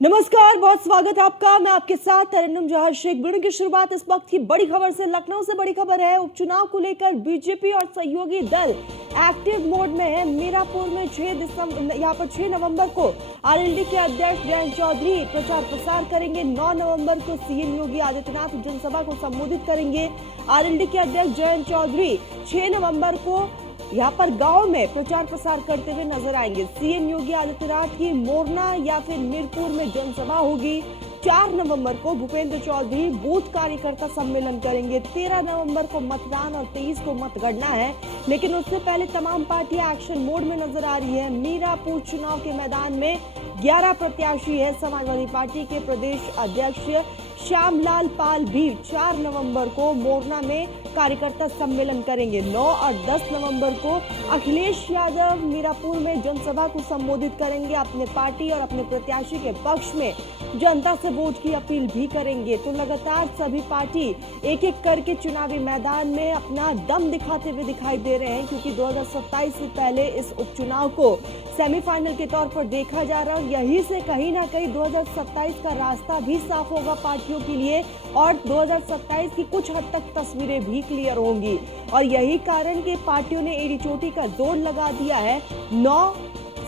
नमस्कार, बहुत स्वागत है आपका। मैं आपके साथ तरन्नुम जौहर शेख। ब्रेक की शुरुआत इस वक्त की बड़ी खबर से। लखनऊ से बड़ी खबर है। उपचुनाव को लेकर बीजेपी और सहयोगी दल एक्टिव मोड में है। मीरापुर में 6 नवंबर को आरएलडी के अध्यक्ष जयंत चौधरी प्रचार प्रसार करेंगे। 9 नवंबर को सीएम योगी आदित्यनाथ जनसभा को संबोधित करेंगे। आरएलडी के अध्यक्ष जयंत चौधरी 6 नवंबर को यहाँ पर गांव में प्रचार प्रसार करते हुए नजर आएंगे। सीएम योगी आदित्यनाथ की मोरना या फिर मीरपुर में जनसभा होगी। 4 नवंबर को भूपेंद्र चौधरी बूथ कार्यकर्ता सम्मेलन करेंगे। 13 नवंबर को मतदान और 23 को मतगणना है, लेकिन उससे पहले तमाम पार्टियां एक्शन मोड में नजर आ रही है। मीरापुर चुनाव के मैदान में 11 प्रत्याशी है। समाजवादी पार्टी के प्रदेश अध्यक्ष श्यामलाल पाल भी 4 नवंबर को मोरना में कार्यकर्ता सम्मेलन करेंगे। 9 और 10 नवंबर को अखिलेश यादव मीरापुर में जनसभा को संबोधित करेंगे। अपने पार्टी और अपने प्रत्याशी के पक्ष में जनता से वोट की अपील भी करेंगे। तो लगातार सभी पार्टी एक एक करके चुनावी मैदान में अपना दम दिखाते हुए दिखाई दे रहे हैं, क्योंकि 2027 से पहले इस उपचुनाव को सेमीफाइनल के तौर पर देखा जा रहा है। यही से कहीं ना कहीं 2027 का रास्ता भी साफ होगा पार्टियों के लिए, और 2027 की कुछ हद तक तस्वीरें भी क्लियर होंगी। और यही कारण कि पार्टियों ने एड़ी चोटी का जोर लगा दिया है। 9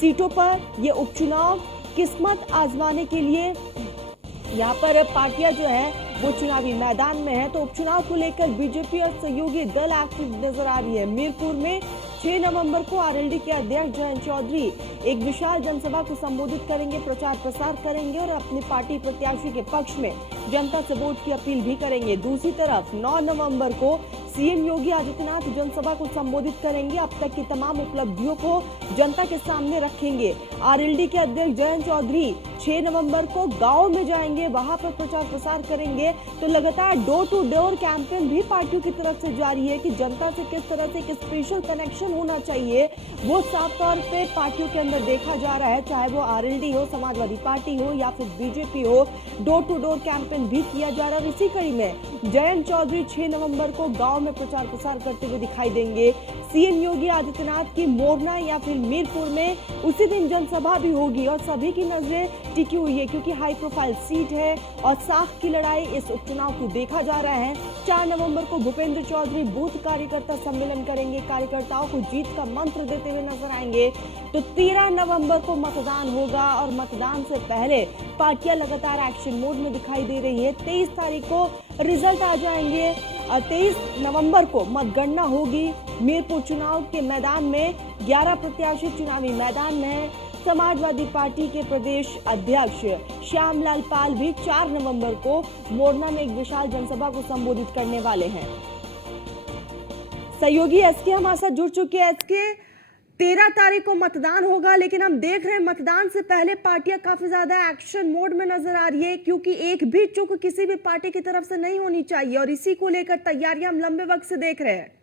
सीटों पर ये उपचुनाव किस्मत आजमाने के लिए यहाँ पर पार्टियां जो है वो चुनावी मैदान में है। तो उपचुनाव को लेकर बीजेपी और सहयोगी दल एक्टिव नजर आ रही है। मीरपुर में 6 नवंबर को आरएलडी के अध्यक्ष जयंत चौधरी एक विशाल जनसभा को संबोधित करेंगे, प्रचार प्रसार करेंगे और अपनी पार्टी प्रत्याशी के पक्ष में जनता से वोट की अपील भी करेंगे। दूसरी तरफ 9 नवंबर को सीएम योगी आदित्यनाथ जनसभा को संबोधित करेंगे। अब तक की तमाम उपलब्धियों को जनता के सामने रखेंगे। आरएलडी के अध्यक्ष जयंत चौधरी 6 नवंबर को गांव में जाएंगे, वहां पर प्रचार प्रसार करेंगे। तो लगातार डोर टू डोर कैंपेन भी पार्टियों की तरफ से जारी है कि जनता से किस तरह से एक स्पेशल कनेक्शन होना चाहिए, वो साफ तौर पे पार्टियों के अंदर देखा जा रहा है। चाहे वो आरएलडी हो, समाजवादी पार्टी हो या फिर बीजेपी हो, डोर टू डोर कैंपेन भी किया जा रहा है। इसी कड़ी में जयंत चौधरी 6 नवंबर को गांव में प्रचार प्रसार करते हुए दिखाई देंगे। सीएम योगी आदित्यनाथ की मोरना या फिर मीरपुर में उसी दिन जनसभा भी होगी और सभी की नजरें टिकी हुई है, क्योंकि हाई प्रोफाइल सीट है और साख की लड़ाई इस उपचुनाव को देखा जा रहा है। 4 नवंबर को भूपेंद्र चौधरी बूथ कार्यकर्ता सम्मेलन करेंगे, कार्यकर्ताओं को जीत का मंत्र देते हुए नजर आएंगे। तो 13 नवंबर को मतदान होगा और मतदान से पहले पार्टियां लगातार एक्शन मोड में दिखाई दे रही है। 23 तारीख को रिजल्ट आ जाएंगे और 23 नवंबर को मतगणना होगी। मीरपुर चुनाव के मैदान में 11 प्रत्याशी चुनावी मैदान में है। समाजवादी पार्टी के प्रदेश अध्यक्ष श्यामलाल पाल भी 4 नवंबर को मोरना में एक विशाल जनसभा को संबोधित करने वाले हैं। सहयोगी एसके हमारे साथ जुड़ चुके हैं। एसके, 13 तारीख को मतदान होगा, लेकिन हम देख रहे हैं मतदान से पहले पार्टियां काफी ज्यादा एक्शन मोड में नजर आ रही है, क्योंकि एक भी चूक किसी भी पार्टी की तरफ से नहीं होनी चाहिए और इसी को लेकर तैयारियां हम लंबे वक्त से देख रहे हैं।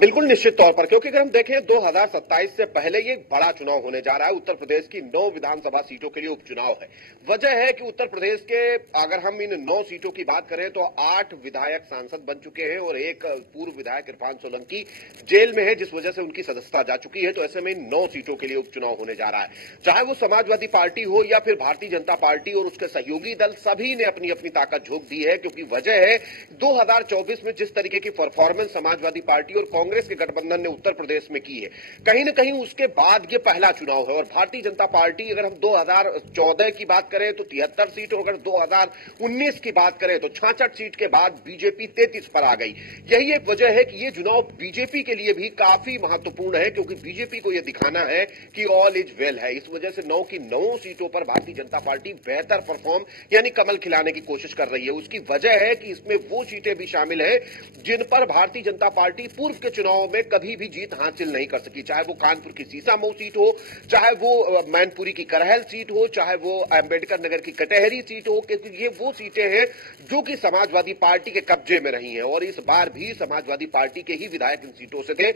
बिल्कुल निश्चित तौर पर, क्योंकि अगर हम देखें 2027 से पहले ये बड़ा चुनाव होने जा रहा है। उत्तर प्रदेश की 9 विधानसभा सीटों के लिए उपचुनाव है। वजह है कि उत्तर प्रदेश के अगर हम इन 9 सीटों की बात करें तो 8 विधायक सांसद बन चुके हैं और एक पूर्व विधायक इरफान सोलंकी जेल में है, जिस वजह से उनकी सदस्यता जा चुकी है। तो ऐसे में इन 9 सीटों के लिए उपचुनाव होने जा रहा है। चाहे वो समाजवादी पार्टी हो या फिर भारतीय जनता पार्टी और उसके सहयोगी दल, सभी ने अपनी अपनी ताकत झोंक दी है, क्योंकि वजह है 2024 में जिस तरीके की परफॉर्मेंस समाजवादी पार्टी और कांग्रेस के गठबंधन ने उत्तर प्रदेश में की है, कहीं ना कहीं उसके बाद ये पहला चुनाव है। और भारतीय जनता पार्टी, अगर हम 2014 की बात करें तो 73 सीट, और अगर 2019 की बात करें तो 66 सीट के बाद बीजेपी 33 पर आ गई। यही एक वजह है कि ये चुनाव बीजेपी के लिए भी काफी महत्वपूर्ण है, क्योंकि बीजेपी को यह दिखाना है कि ऑल इज वेल है। इस वजह से 9 की 9 सीटों पर भारतीय जनता पार्टी बेहतर परफॉर्म यानी कमल खिलाने की कोशिश कर रही है। उसकी वजह है कि इसमें वो सीटें भी शामिल है जिन पर भारतीय जनता पार्टी पूर्व के चुनाव में कभी भी जीत हासिल नहीं कर सकी। चाहे वो कानपुर की सीसामऊ सीट हो, चाहे वो मैनपुरी की करहल सीट हो, चाहे वो अंबेडकर नगर की कटहरी सीट हो, क्योंकि ये वो सीटें हैं जो कि समाजवादी पार्टी के कब्जे में रही हैं। और इस बार भी समाजवादी पार्टी के ही विधायक इन सीटों से थे।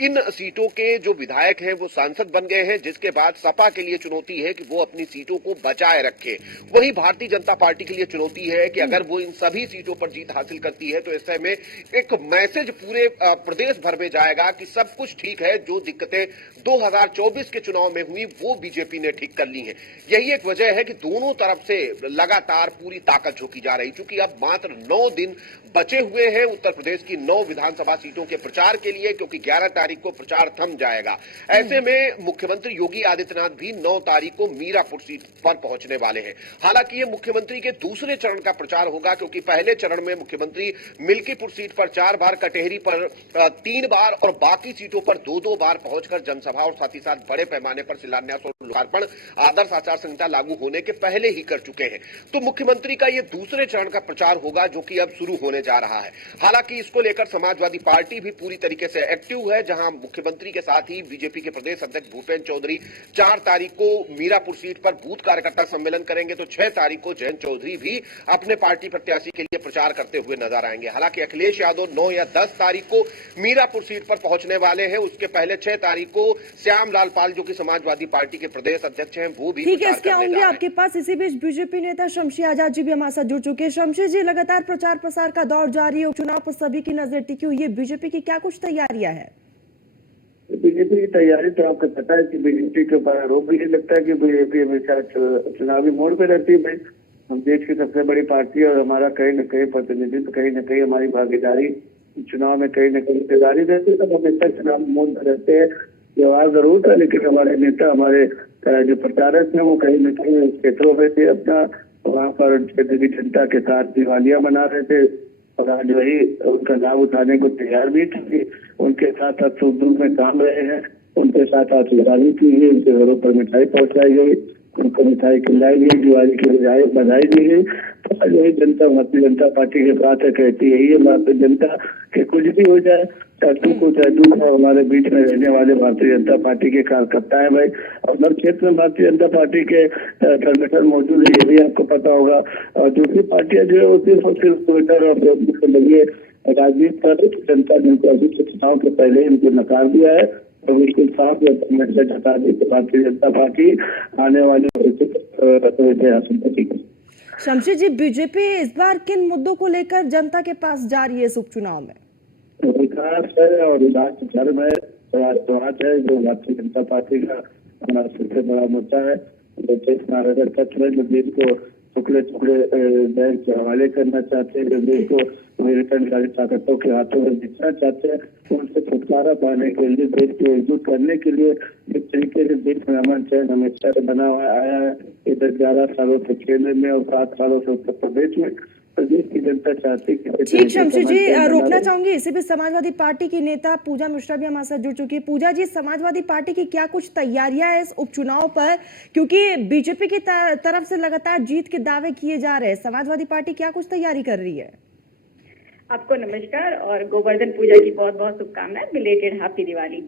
इन सीटों के जो विधायक हैं वो सांसद बन गए हैं, जिसके बाद सपा के लिए चुनौती है कि वो अपनी सीटों को बचाए रखे। वहीं भारतीय जनता पार्टी के लिए चुनौती है कि अगर वो इन सभी सीटों पर जीत हासिल करती है तो ऐसे में एक मैसेज पूरे प्रदेश संदेश भर में जाएगा कि सब कुछ ठीक है, जो दिक्कतें 2024 के चुनाव में हुई वो बीजेपी ने ठीक कर ली हैं। यही एक वजह है कि दोनों तरफ से लगातार पूरी ताकत झोंकी जा रही, क्योंकि अब मात्र 9 दिन बचे हुए हैं उत्तर प्रदेश की 9 विधानसभा सीटों के प्रचार के लिए, क्योंकि 11 तारीख को प्रचार थम जाएगा। ऐसे में मुख्यमंत्री योगी आदित्यनाथ भी 9 तारीख को मीरापुर सीट पर पहुंचने वाले हैं। हालांकि ये मुख्यमंत्री के दूसरे चरण का प्रचार होगा, क्योंकि पहले चरण में मुख्यमंत्री मिल्कीपुर सीट पर 4 बार, कटेहरी पर 3 बार और बाकी सीटों पर 2-2 बार पहुंचकर जनसभा और साथ ही साथ बड़े पैमाने पर शिलान्यास और लोकार्पण आदर्श आचार संहिता लागू होने के पहले ही कर चुके हैं। तो मुख्यमंत्री का ये दूसरे चरण का प्रचार होगा, जो कि अब शुरू होने जा रहा है। हालांकि इसको लेकर समाजवादी पार्टी भी पूरी तरीके से एक्टिव है, जहां मुख्यमंत्री के साथ ही बीजेपी के प्रदेश अध्यक्ष भूपेंद्र चौधरी 4 तारीख को मीरापुर सीट पर बूथ कार्यकर्ता सम्मेलन करेंगे, तो 6 तारीख को जयंत चौधरी भी अपने पार्टी प्रत्याशी के लिए प्रचार करते हुए नजर आएंगे। हालांकि अखिलेश यादव 9 या 10 तारीख को मीरापुर सीट पर पहुंचने वाले हैं। उसके पहले 6 तारीख को श्यामलाल पाल, जो कि समाजवादी पार्टी के प्रदेश अध्यक्ष हैं, वो भी ठीक है, इसके आऊंगे आपके पास। इसी बीच बीजेपी नेता शमशी आजाद जी भी हमारे साथ जुड़ चुके हैं। शमशी जी, लगातार प्रचार प्रसार का दौर जारी है, चुनाव पर सभी की नजर टिकी हुई है, बीजेपी की क्या कुछ तैयारियां हैं? बीजेपी की तैयारी तो आपको पता है कि बीजेपी के ऊपर आरोप भी नहीं लगता है कि बीजेपी हमेशा चुनावी मोड़ पे रहती है। भाई, हम देश की सबसे बड़ी पार्टी है और हमारा कहीं न कहीं प्रतिनिधित्व, कहीं न कहीं हमारी भागीदारी चुनाव में कहीं न कहीं हिस्सेदारी रहती है। सब हमेशा चुनावी मोड़ पे रहते हैं। व्यवहार जरूर था, लेकिन हमारे नेता, हमारे जो प्रचारक हैं, वो कहीं न कहीं क्षेत्रों में थे अपना, वहाँ पर क्षेत्र की जनता के साथ दिवालिया मना रहे थे और आज वही उनका लाभ उठाने को तैयार भी थे। उनके साथ आज सुख दुख में काम रहे हैं, उनके साथ आज सुधारी की गई, उनके घरों पर मिठाई पहुंचाई गई, उनको मिठाई खिलाई गई, दिवाली की बधाई दी गई। तो आज यही जनता भारतीय जनता पार्टी के साथ कहती है, यही भारतीय जनता के कुछ भी हो जाए, चाहे दुख हो, हमारे बीच में रहने वाले भारतीय जनता पार्टी के कार्यकर्ता है भाई। और हर क्षेत्र में भारतीय जनता पार्टी के संगठन मौजूद है, ये भी आपको पता होगा। और दूसरी पार्टियां जो है वो सिर्फ ट्विटर और फेसबुक पर लगी राजनीति कर, जनता जिनको अभी चुनाव के पहले इनको नकार दिया है और बिल्कुल साफ मैसेज हटा दी कि भारतीय जनता पार्टी आने वाले शमशी जी, बीजेपी इस बार किन मुद्दों को लेकर जनता के पास जा रही है इस उपचुनाव में? विकास है और राष्ट्र धर्म है, राष्ट्रवाद है, जो भारतीय जनता पार्टी का हमारा सबसे बड़ा मुद्दा है। तत्व जो देश को टुकड़े टुकड़े बैंक के हवाले करना चाहते हैं, जो देश को अमेरिकन ताकतों के हाथों में बेचना चाहते हैं, उनसे छुटकारा पाने के लिए, देश को एकजुट करने के लिए जिस तरीके से देश में अमन चैन हमेशा से बना हुआ आया है, इधर 11 सालों से केंद्र में और 7 सालों से उत्तर प्रदेश में, प्रदेश की जनता चाहती है। ठीक, शमशी जी, रोकना चाहूंगी इसी बीच समाजवादी पार्टी की नेता पूजा मिश्रा भी हमारे साथ जुड़ चुकी है। पूजा जी, समाजवादी पार्टी की क्या कुछ तैयारियां है इस उपचुनाव पर, क्योंकि बीजेपी की तरफ से लगातार जीत के दावे किए जा रहे हैं, समाजवादी पार्टी क्या कुछ तैयारी कर रही है? आपको नमस्कार और गोवर्धन पूजा की बहुत बहुत शुभकामनाएं, बिलेटेड हैप्पी दिवाली।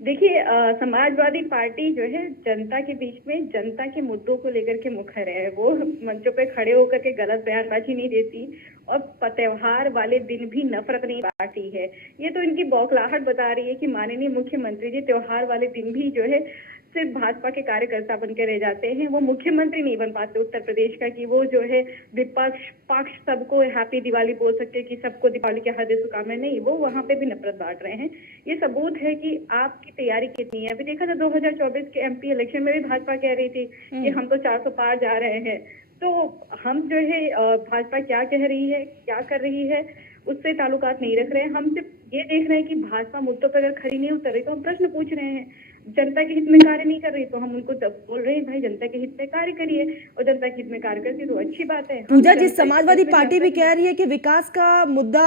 देखिए, समाजवादी पार्टी जो है जनता के बीच में जनता के मुद्दों को लेकर के मुखर है। वो मंचों पे खड़े होकर के गलत बयानबाजी नहीं देती और त्योहार वाले दिन भी नफरत नहीं बांटती है। ये तो इनकी बौखलाहट बता रही है कि माननीय मुख्यमंत्री जी त्योहार वाले दिन भी जो है सिर्फ भाजपा के कार्यकर्ता बनकर रह जाते हैं, वो मुख्यमंत्री नहीं बन पाते उत्तर प्रदेश का कि वो जो है विपक्ष पक्ष सबको हैप्पी दिवाली बोल सकते हैं कि सबको दीपावली की हार्दिक शुभकामनाएं। नहीं, वो वहां पे भी नफरत बांट रहे हैं। ये सबूत है कि आपकी तैयारी कितनी है। अभी देखा था 2024 के एमपी इलेक्शन में भी भाजपा कह रही थी कि हम तो 400 पार जा रहे हैं। तो हम जो है भाजपा क्या कह रही है, क्या कर रही है, उससे ताल्लुकात नहीं रख रहे हैं। हम सिर्फ ये देख रहे हैं कि भाजपा मुद्दों पर अगर खड़ी नहीं उतर रही तो हम प्रश्न पूछ रहे हैं। जनता के हित में कार्य नहीं कर रही तो हम उनको बोल रहे हैं भाई जनता के हित में कार्य करिए, और जनता के हित में कार्य करती तो अच्छी बात है। पूजा जी, समाजवादी पार्टी भी कह रही है कि विकास का मुद्दा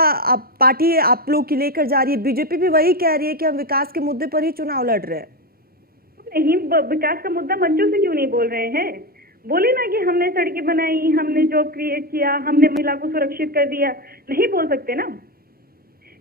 पार्टी आप लोग की लेकर जा रही है, बीजेपी भी वही कह रही है कि हम विकास के मुद्दे पर ही चुनाव लड़ रहे हैं। नहीं, विकास का मुद्दा मंचों से क्यों नहीं बोल रहे हैं? बोले ना कि हमने सड़कें बनाई, हमने जॉब क्रिएट किया, हमने महिला को सुरक्षित कर दिया। नहीं बोल सकते ना,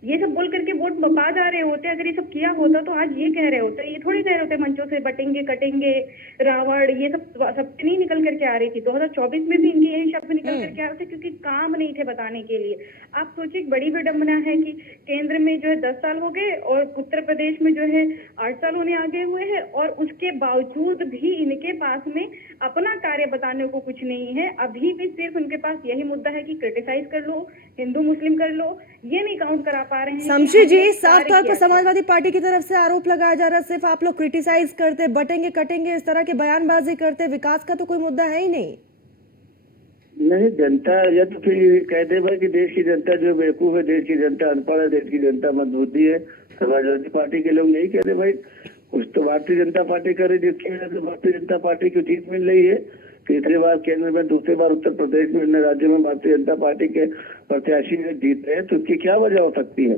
ये सब बोल करके वोट पा जा रहे होते। अगर ये सब किया होता तो आज ये कह रहे होते, ये थोड़ी कह रहे होते मंचों से बटेंगे कटेंगे रावण, ये सब नहीं निकल करके आ रही थी। 2024 में भी इनके यही शब्द निकल करके आ रहे थे क्योंकि काम नहीं थे बताने के लिए। आप सोचिए, बड़ी विडंबना है कि केंद्र में जो है 10 साल हो गए और उत्तर प्रदेश में जो है 8 साल होने आगे हुए हैं, और उसके बावजूद भी इनके पास में अपना कार्य बताने को कुछ नहीं है। अभी भी सिर्फ उनके पास यही मुद्दा है कि क्रिटिसाइज कर लो, हिंदू मुस्लिम कर लो, ये नहीं काउंट करा पा रहे हैं कि शमशी हमने जी, साफ कार्य तौर पर किया है। समाजवादी पार्टी की तरफ से आरोप लगाया जा रहा है, सिर्फ आप लोग क्रिटिसाइज करते, बटेंगे कटेंगे इस तरह के बयानबाजी करते, विकास का तो कोई मुद्दा है ही नहीं। नहीं, जनता या तो फिर ये कह दे भाई कि देश की जनता जो बेवकूफ है, देश की जनता अनपढ़ है, देश की जनता मंदबुद्धि है। समाजवादी पार्टी के लोग यही कह दे भाई, कुछ तो भारतीय जनता पार्टी करे जिसकी वजह से भारतीय जनता पार्टी को जीत मिल रही है। तीसरी बार केंद्र में, दूसरी बार उत्तर प्रदेश में, अन्य राज्यों में भारतीय जनता पार्टी के प्रत्याशी जीत रहे हैं, तो उसकी क्या वजह हो सकती है?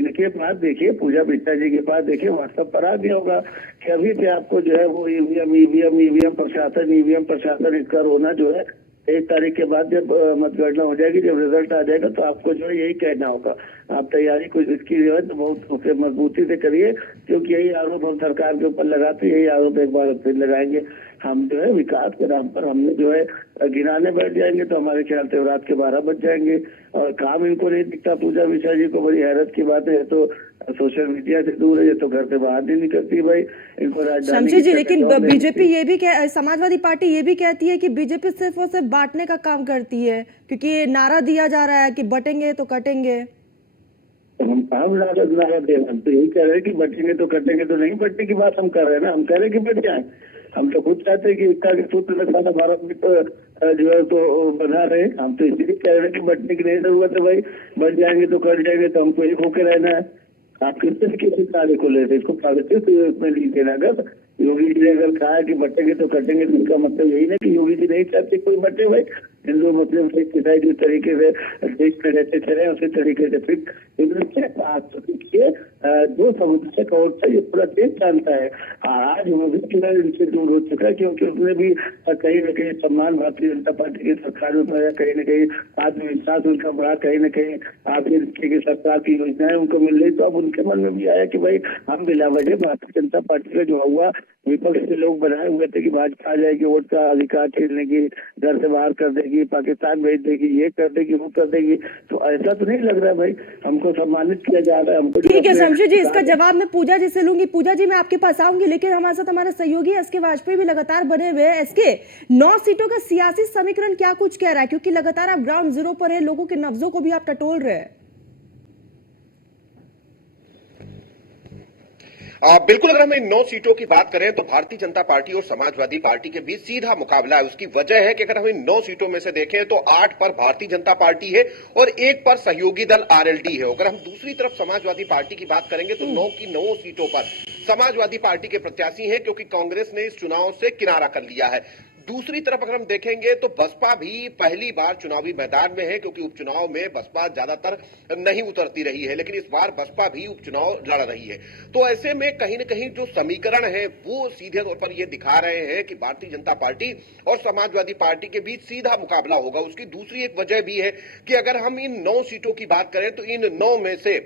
इनके पास देखिए, पूजा बिट्टा जी के पास देखिए, व्हाट्सएप पर आ गया होगा कि अभी से आपको जो है वो ईवीएम प्रशासन इसका रोना जो है 1 तारीख के बाद जब मतगणना हो जाएगी, जब रिजल्ट आ जाएगा, तो आपको जो है यही कहना होगा। आप तैयारी कुछ इसकी जो है तो बहुत उसे मजबूती से करिए, क्योंकि यही आरोप हम सरकार के ऊपर लगाते हैं, यही आरोप एक बार फिर लगाएंगे। हम जो है विकास के नाम पर हमने जो है गिनाने बैठ जाएंगे तो हमारे ख्याल से रात के 12 बज जाएंगे और काम इनको नहीं दिखता। पूजा मिश्रा जी को बड़ी हैरत की बात है, तो सोशल मीडिया से दूर है, ये तो घर से बाहर नहीं निकलती भाई। इनको राजधानी शमशी जी, की लेकिन जॉब नहीं बीजेपी मिलती। ये भी समाजवादी पार्टी ये भी कहती है कि बीजेपी सिर्फ और सिर्फ बांटने का काम करती है, क्योंकि ये नारा दिया जा रहा है कि बटेंगे तो कटेंगे। हम नारा दे, हम तो यही कह रहे हैं कि बटेंगे तो कटेंगे, तो नहीं बटने की बात हम कर रहे हैं ना, हम कह रहे हैं कि बच जाए। हम तो खुद चाहते हैं कि एकता के सूत्र में सारा भारत में तो जो है तो बना रहे। हम तो इसलिए कह रहे हैं कि बटने की नहीं जरूरत है भाई, बच जाएंगे तो कट जाएंगे, तो हमको एक होकर रहना है। आप किस तरीके से कार्य को लेते, इसको पॉजिटिव में लीजिए ना। अगर योगी जी ने अगर कहा कि बटेंगे तो कटेंगे, तो इसका मतलब यही ना कि योगी जी नहीं चाहते कोई बटे भाई। हिंदू मुस्लिम सिख ईसाई जिस तरीके से देश में रहते चले उसी तरीके से फिर देखिए, जो समुदाय और से ये पूरा देश जानता है। आज वो भी इनसे दूर हो चुका है, क्योंकि उसने भी कहीं न कहीं सम्मान भारतीय जनता पार्टी की सरकार में पाया, कहीं न कहीं आत्मविश्वास उनका बढ़ा, कहीं न कहीं आगे की सरकार की योजनाएं उनको मिल रही, तो अब उनके मन में भी आया कि भाई हम बिला वजह भारतीय जनता पार्टी का जो हुआ, विपक्ष के लोग बनाए हुए थे कि भाजपा आ जाएगी, वोट का अधिकार छीन लेगी, घर से बाहर कर देगी, पाकिस्तान भेज देगी, ये कर देगी, वो कर देगी। तो ऐसा तो नहीं लग रहा है भाई, हमको सम्मानित किया जा रहा है। हमको ठीक है शमशी जी, इसका जवाब मैं पूजा जी से लूंगी। पूजा जी, मैं आपके पास आऊंगी, लेकिन हमारे साथ हमारे सहयोगी एसके वाजपेयी भी लगातार बने हुए हैं। एसके, 9 सीटों का सियासी समीकरण क्या कुछ कह रहा है, क्योंकि लगातार आप ग्राउंड जीरो पर है, लोगों के नब्जों को भी आप टटोल रहे हैं। बिल्कुल, अगर हम इन 9 सीटों की बात करें तो भारतीय जनता पार्टी और समाजवादी पार्टी के बीच सीधा मुकाबला है। उसकी वजह है कि अगर हम इन 9 सीटों में से देखें तो 8 पर भारतीय जनता पार्टी है और 1 पर सहयोगी दल आरएलडी है। अगर हम दूसरी तरफ समाजवादी पार्टी की बात करेंगे तो 9 की 9 सीटों पर समाजवादी पार्टी के प्रत्याशी हैं, क्योंकि कांग्रेस ने इस चुनाव से किनारा कर लिया है। दूसरी तरफ अगर हम देखेंगे तो बसपा भी पहली बार चुनावी मैदान में है, क्योंकि उपचुनाव में बसपा ज्यादातर नहीं उतरती रही है, लेकिन इस बार बसपा भी उपचुनाव लड़ रही है। तो ऐसे में कहीं न कहीं जो समीकरण है वो सीधे तौर पर ये दिखा रहे हैं कि भारतीय जनता पार्टी और समाजवादी पार्टी के बीच सीधा मुकाबला होगा। उसकी दूसरी एक वजह भी है कि अगर हम इन 9 सीटों की बात करें तो इन 9 में से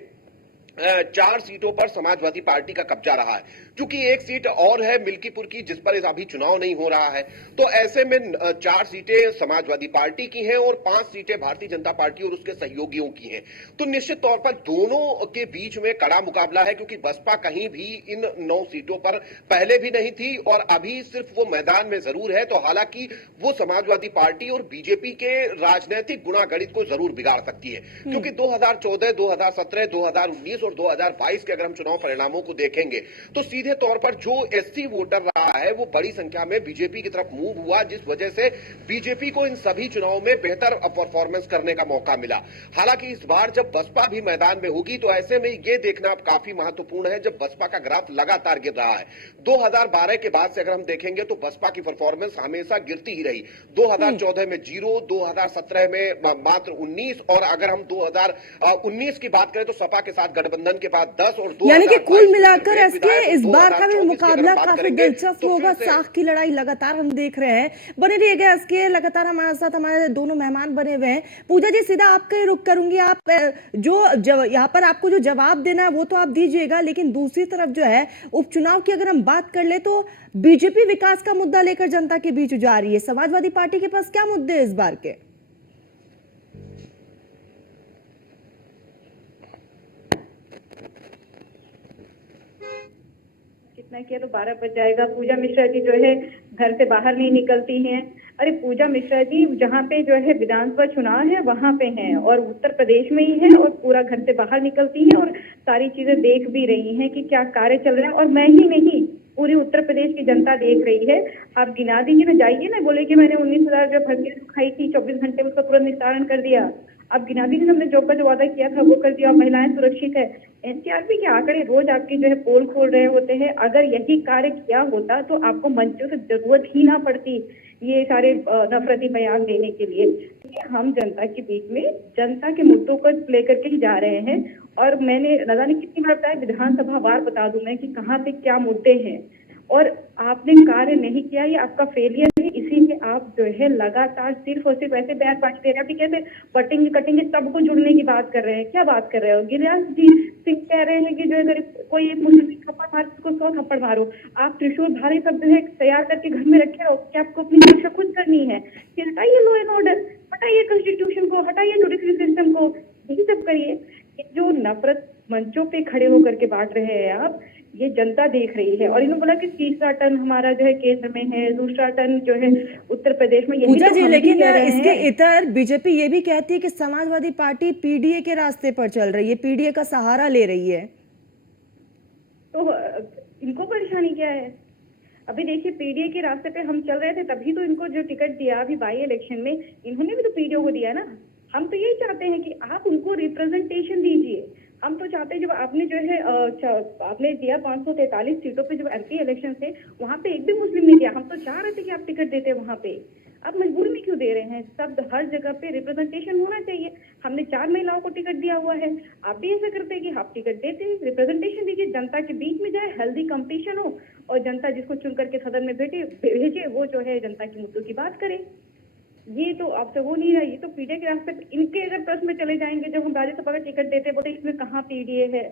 4 सीटों पर समाजवादी पार्टी का कब्जा रहा है, क्योंकि एक सीट और है मिल्कीपुर की जिस पर अभी चुनाव नहीं हो रहा है। तो ऐसे में 4 सीटें समाजवादी पार्टी की हैं और 5 सीटें भारतीय जनता पार्टी और उसके सहयोगियों की हैं। तो निश्चित तौर पर दोनों के बीच में कड़ा मुकाबला है, क्योंकि बसपा कहीं भी इन 9 सीटों पर पहले भी नहीं थी और अभी सिर्फ वो मैदान में जरूर है। तो हालांकि वो समाजवादी पार्टी और बीजेपी के राजनीतिक गुणागणित को जरूर बिगाड़ सकती है, क्योंकि 2014, 2017, 2019 और 2022 के अगर हम चुनाव परिणामों को देखेंगे तो सीधे तौर पर जो एससी वोटर रहा है वो बड़ी संख्या में बीजेपी की तरफ मूव हुआ, जिस वजह से बीजेपी को इन सभी चुनावों में बेहतर परफॉर्मेंस करने का मौका मिला। हालांकि इस बार जब बसपा भी मैदान में होगी तो ऐसे में ये देखना अब काफी महत्वपूर्ण है, जब बसपा का ग्राफ लगातार गिर रहा है। 2012 के बाद से अगर हम देखेंगे तो बसपा की परफॉर्मेंस हमेशा गिरती ही रही। 2014 में 0, 2017 में मात्र 19 और अगर हम 2019 की बात करें तो सपा के साथ गठबंधन के बाद 10 और 2022 यानी कि कुल मिलाकर में इसके इस बार का भी 2024 की मुकाबला अगर बात काफी करेंगे दिलचस्प तो होगा। फिर से साख की लड़ाई लगातार हम देख रहे हैं। बने रहिएगा इसके, लगातार हमारे साथ हमारे दोनों मेहमान बने हुए हैं। पूजा जी, सीधा आपका ही रुख करूंगी। आप यहाँ पर आपको जो जवाब देना है वो तो आप दीजिएगा, लेकिन दूसरी तरफ जो है उपचुनाव की अगर हम बात कर ले तो बीजेपी विकास का मुद्दा लेकर जनता के बीच जा रही है। समाजवादी पार्टी के पास क्या मुद्दे इस बार के? इतना किया तो 12 बज जाएगा। पूजा मिश्रा जी जो है घर से बाहर नहीं निकलती हैं। अरे पूजा मिश्रा जी जहाँ पे जो है विधानसभा चुनाव है वहां पे हैं और उत्तर प्रदेश में ही है और पूरा घर से बाहर निकलती हैं और सारी चीजें देख भी रही हैं कि क्या कार्य चल रहे हैं। और मैं ही नहीं, पूरी उत्तर प्रदेश की जनता देख रही है। आप गिना दीजिए ना, जाइए ना, बोले कि मैंने 19,000 जो भर्ती खाई थी 24 घंटे में उसका पूरा निस्तारण कर दिया। आप गिना दीजिए, हमने जॉब का जो वादा किया था वो कर दिया और महिलाएं सुरक्षित है। एनसीआरबी के आंकड़े रोज आपकी जो है पोल खोल रहे होते हैं। अगर यही कार्य किया होता तो आपको मंचों से जरूरत ही ना पड़ती ये सारे नफरती बयान देने के लिए। हम जनता के बीच में जनता के मुद्दों को लेकर के ही जा रहे हैं और मैंने न जाने कितनी बार बताया, विधानसभा वार बता दूं मैं कि कहाँ पे क्या मुद्दे हैं और आपने कार्य नहीं किया, ये आपका फेलियर है। इसीलिए आप जो है लगातार सिर्फ और सिर्फ ऐसे बयानबाजी दे रहे हैं। अभी कैसे बटेंगे कटेंगे सबको जुड़ने की बात कर रहे हैं, क्या बात कर रहे हो? गिरिराज जी सिंह कह रहे हैं कि जो है कोई एक मुस्लिम थप्पड़ मार उसको 100 थप्पड़ मारो। आप त्रिशूल भारी सब जो है तैयार करके घर में रखे हो कि आपको अपनी सुरक्षा खुद करनी है? फिर हटाइए लॉ एंड ऑर्डर, हटाइए कॉन्स्टिट्यूशन को, हटाइए जुडिशरी सिस्टम को, यही सब करिए। जो नफरत मंचों पे खड़े होकर के बांट रहे हैं आप, ये जनता देख रही है। और इन्होंने बोला कि तीसरा टर्न हमारा जो है केंद्र में है, दूसरा टर्न जो है उत्तर प्रदेश में। पूजा तो जी, हम भी लेकिन कह रहे इसके हैं। इतर बीजेपी ये भी कहती है कि समाजवादी पार्टी पीडीए के रास्ते पर चल रही है, पीडीए का सहारा ले रही है। तो इनको परेशानी क्या है? अभी देखिए पीडीए के रास्ते पे हम चल रहे थे तभी तो इनको जो टिकट दिया अभी बाई इलेक्शन में, इन्होंने भी तो पीडीए को दिया ना। हम तो यही चाहते हैं कि आप उनको रिप्रेजेंटेशन दीजिए। हम तो चाहते हैं जब आपने जो है आपने दिया 543 सीटों पे जब एमपी इलेक्शन थे वहां पे एक भी मुस्लिम नहीं दिया। हम तो चाह रहे थे कि आप टिकट देते वहां पे, आप मजबूरी में क्यों दे रहे हैं? सब हर जगह पे रिप्रेजेंटेशन होना चाहिए। हमने 4 महिलाओं को टिकट दिया हुआ है, आप भी ऐसा करते हैं कि आप टिकट देते हैं, रिप्रेजेंटेशन दीजिए, जनता के बीच में जाए, हेल्दी कंपटीशन हो और जनता जिसको चुन करके सदन में भेजे वो जो है जनता के मुद्दों की बात करे। ये तो आपसे हो नहीं रहा। ये तो पीडीए के रास्ते पे इनके अगर प्रश्न में चले जाएंगे, जब हम राज्यसभा का टिकट देते बोलते इसमें कहाँ पीडीए है।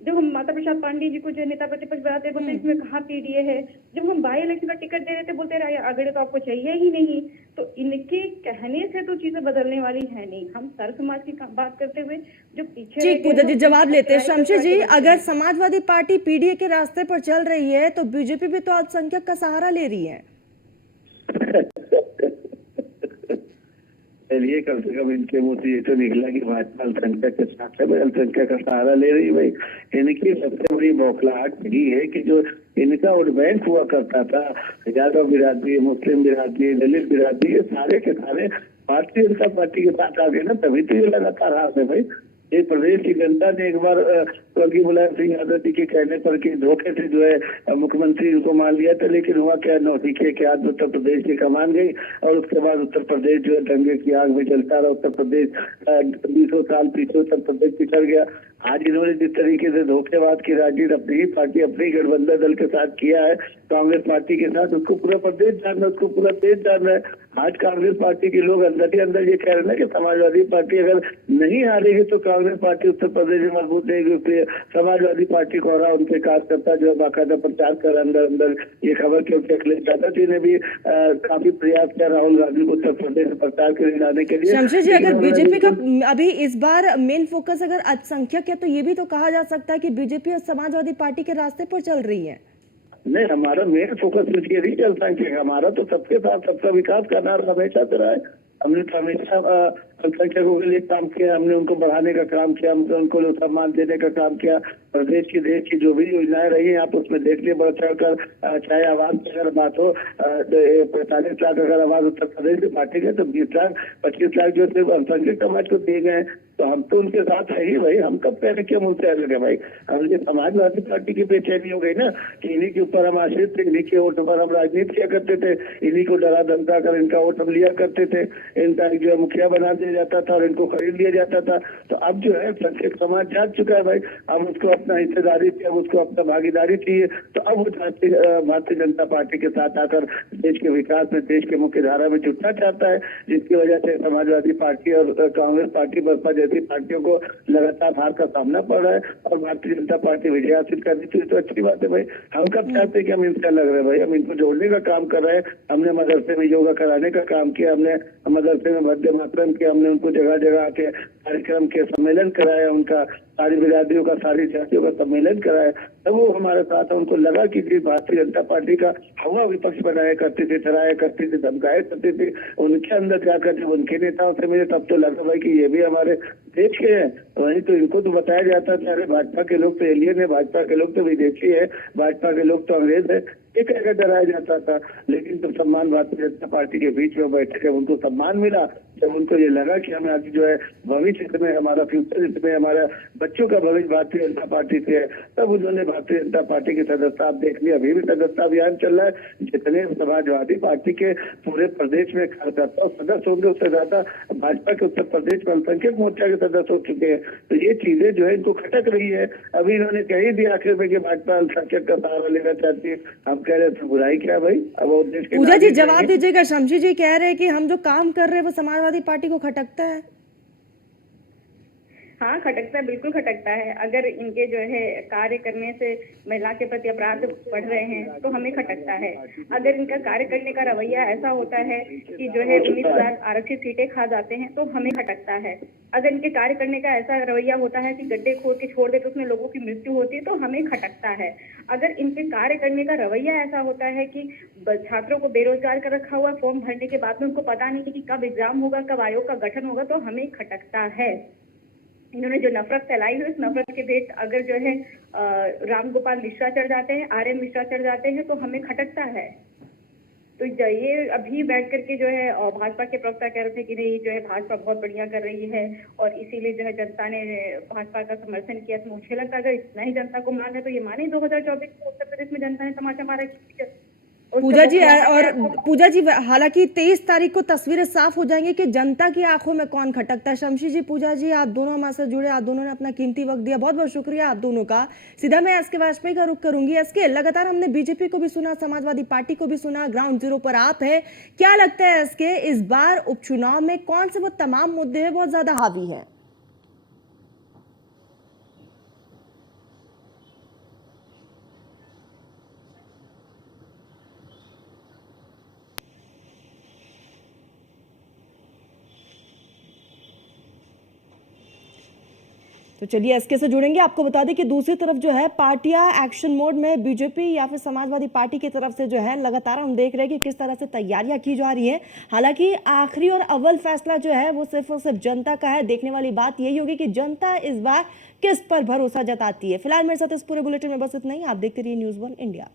जब हम माता प्रसाद पांडे जी को जो नेता प्रतिपक्ष बनाते बोलते इसमें कहाँ पीडीए है। जब हम बाई इलेक्शन का टिकट दे देते बोलते अगड़े तो आपको चाहिए ही नहीं। तो इनके कहने से तो चीजें बदलने वाली है नहीं। हम सर समाज की बात करते हुए जो पीछे ठीक, पूजा जी जवाब लेते हैं। शमशेर जी, अगर समाजवादी पार्टी पीडीए के रास्ते पर चल रही है तो बीजेपी भी तो अल्पसंख्यक का सहारा ले रही है। चलिए, कम से कम इनके मुंह से ये तो निकला कि भाजपा अल्पसंख्यक के साथ है, अल्पसंख्यक का सहारा ले रही। भाई इनकी सबसे बड़ी बौखलाहट यही है कि जो इनका वोट बैंक हुआ करता था, यादव बिरादरी, मुस्लिम बिरादरी, दलित बिरादरी, ये सारे के सारे भारतीय जनता पार्टी के साथ आ गए ना, तभी तो ये लगातार हाथ है। भाई ये प्रदेश की जनता ने एक बार स्वर्गीय मुलायम सिंह यादव जी के कहने पर कि धोखे से जो है मुख्यमंत्री उनको मान लिया था, लेकिन हुआ क्या, नौसिखे के हाथ उत्तर प्रदेश की कमान गई और उसके बाद उत्तर प्रदेश जो है दंगे की आग में जलता रहा। उत्तर प्रदेश 20 साल पीछे उत्तर प्रदेश पिछड़ गया। आज इन्होंने जिस तरीके से धोखेबाज की राजनीति अपनी ही पार्टी, अपनी गठबंधन दल के साथ किया है, कांग्रेस पार्टी के साथ, उसको पूरा प्रदेश जान रहा है, उसको पूरा देश जान रहा है। आज कांग्रेस पार्टी के लोग अंदर ही अंदर ये कह रहे हैं कि समाजवादी पार्टी अगर नहीं हारेगी तो कांग्रेस पार्टी उत्तर प्रदेश में मजबूत रहेगी। समाजवादी पार्टी को हरा उनके कार्यकर्ता जो है बाकायदा प्रचार कर अंदर अंदर ये खबर क्योंकि अखिलेश यादव जी ने भी काफी प्रयास किया राहुल गांधी को उत्तर प्रदेश में प्रचार के लिए लाने के लिए। शमशेर जी, अगर बीजेपी का अभी इस बार मेन फोकस अगर अल्पसंख्यक है तो ये भी तो कहा जा सकता है कि बीजेपी और समाजवादी पार्टी के रास्ते पर चल रही है। नहीं, हमारा मेन फोकस इसके नहीं चलता है। हमारा तो सबके साथ सबका विकास करना हमेशा से रहा है। हमने तो हमेशा अल्पसंख्यकों के लिए काम किया, हमने उनको बढ़ाने का काम किया, हमने उनको सम्मान देने का काम किया। प्रदेश की देश की जो भी योजनाएं रही हैं आप उसमें देख लिए बढ़ चढ़कर, चाहे आवाज की अगर बात हो 45 लाख अगर आवाज उत्तर प्रदेश में बांटे गए तो 20 लाख 25 लाख जो सिर्फ अल्पसंख्यक समाज को दिए गए। तो हम तो उनके साथ है ही भाई। हम कब कहने के मुंह से अलग है भाई। हम ये समाजवादी पार्टी की बेचैनी हो गई ना कि इन्हीं के ऊपर हम आश्रित थे, इन्हीं के वोट पर हम राजनीति किया करते थे, इन्हीं को डरा धमका कर इनका वोट हम लिया करते थे, इनका जो है मुखिया बना दिया जाता था और इनको खरीद लिया जाता था। तो अब जो है संख्यक समाज जाग चुका है भाई। अब उसको अपना हिस्सेदारी चाहिए, अब उसको अपना भागीदारी चाहिए। तो अब वो भारतीय जनता पार्टी के साथ आकर देश के विकास में, देश के मुख्य धारा में जुटना चाहता है, जिसकी वजह से समाजवादी पार्टी और कांग्रेस पार्टी, बसपा जैसी पार्टियों को लगातार हार का सामना पड़ रहा है और भारतीय जनता पार्टी विजय हासिल करनी चाहिए। तो अच्छी बात है भाई। हम कब चाहते हैं कि हम इनसे लग रहे हैं भाई। हम इनको जोड़ने का काम कर रहे हैं। हमने मदरसे में योगा कराने का काम किया, हमने मदरसे में वंदे मातरम किया, हमने उनको जगह जगह आके कार्यक्रम के सम्मेलन कराया, उनका सारी बिरादरियों का, सारी जातियों का सम्मेलन कराया, तब वो हमारे साथ है। उनको लगा कि भारतीय जनता पार्टी का हवा विपक्ष बनाया करते थे, चलाया करते थे, धमकाया करते थे, उनके अंदर जाकर जब उनके नेताओं से मिले तब तो लगा भाई कि ये भी हमारे देश के हैं। वही तो इनको तो बताया जाता था, अरे भाजपा के लोग तो एलियन है, भाजपा के लोग तो विदेशी है, भाजपा के लोग तो अंग्रेज है, ये कहकर डराया जाता था। लेकिन जब सम्मान भारतीय जनता पार्टी के बीच में बैठे, जब उनको सम्मान मिला, जब उनको ये लगा कि हमें आगे जो है भविष्य में, हमारा फ्यूचर इसमें, हमारा बच्चों का भविष्य भारतीय जनता पार्टी से है, तब उन्होंने भारतीय जनता पार्टी की सदस्यता, आप देख लिया अभी भी सदस्यता अभियान चल रहा है। जितने समाजवादी पार्टी के पूरे प्रदेश में कार्यकर्ता और सदस्य होंगे, उससे ज्यादा भाजपा के उत्तर प्रदेश में अल्पसंख्यक मोर्चा के सदस्य हो चुके हैं। तो ये चीजें जो है इनको खटक रही है। अभी इन्होंने कह ही दिया आखिर में कि भाजपा अल्पसंख्यक का सहारा लेना चाहती है। हम कह रहे थे बुराई क्या भाई, अब वो देश के पूजा जी जवाब दीजिएगा। शमशी जी कह रहे हैं कि हम जो काम कर रहे हैं वो समाजवादी पार्टी को खटकता है। हाँ, खटकता है, बिल्कुल खटकता है। अगर इनके जो है कार्य करने से महिला के प्रति अपराध बढ़ रहे हैं तो हमें खटकता है। अगर इनका कार्य करने का रवैया ऐसा होता है कि जो है 19,000 आरक्षित सीटें खा जाते हैं तो हमें खटकता है। अगर इनके कार्य करने का ऐसा रवैया होता है कि गड्ढे खोद के छोड़ देते उसमें लोगों की मृत्यु होती है तो हमें खटकता है। अगर इनके कार्य करने का रवैया ऐसा होता है कि छात्रों को बेरोजगार कर रखा हुआ, फॉर्म भरने के बाद में उनको पता नहीं कि कब एग्जाम होगा, कब आयोग का गठन होगा, तो हमें खटकता है। इन्होंने जो नफरत फैलाई है, उस नफरत के भेंट अगर जो है राम गोपाल मिश्रा चढ़ जाते हैं, आर्यन मिश्रा चढ़ जाते हैं तो हमें खटकता है। तो ये अभी बैठ करके जो है भाजपा के प्रवक्ता कह रहे थे कि नहीं जो है भाजपा बहुत बढ़िया कर रही है और इसीलिए जो है जनता ने भाजपा का समर्थन किया। तो मुझे लगता है अगर इतना ही जनता को मान है तो ये माने 2024 में उत्तर प्रदेश में जनता ने तमाचा मारा। पूजा जी और पूजा जी, हालांकि 23 तारीख को तस्वीरें साफ हो जाएंगी कि जनता की आंखों में कौन खटकता है। शमशी जी, पूजा जी, आप दोनों हमारे साथ जुड़े, आप दोनों ने अपना कीमती वक्त दिया, बहुत बहुत शुक्रिया आप दोनों का। सीधा मैं एस के वाजपेयी का रुख करूंगी। एस के, लगातार हमने बीजेपी को भी सुना, समाजवादी पार्टी को भी सुना, ग्राउंड जीरो पर आप है, क्या लगता है एस के, इस बार उपचुनाव में कौन से वो तमाम मुद्दे हैं बहुत ज्यादा हावी है? तो चलिए एसके से जुड़ेंगे। आपको बता दें कि दूसरी तरफ जो है पार्टियां एक्शन मोड में, बीजेपी या फिर समाजवादी पार्टी की तरफ से जो है लगातार हम देख रहे हैं कि किस तरह से तैयारियां की जा रही हैं। हालांकि आखिरी और अव्वल फैसला जो है वो सिर्फ और सिर्फ जनता का है। देखने वाली बात यही होगी कि जनता इस बार किस पर भरोसा जताती है। फिलहाल मेरे साथ इस पूरे बुलेटिन में बस इतना ही। आप देखते रहिए न्यूज़ 1 इंडिया।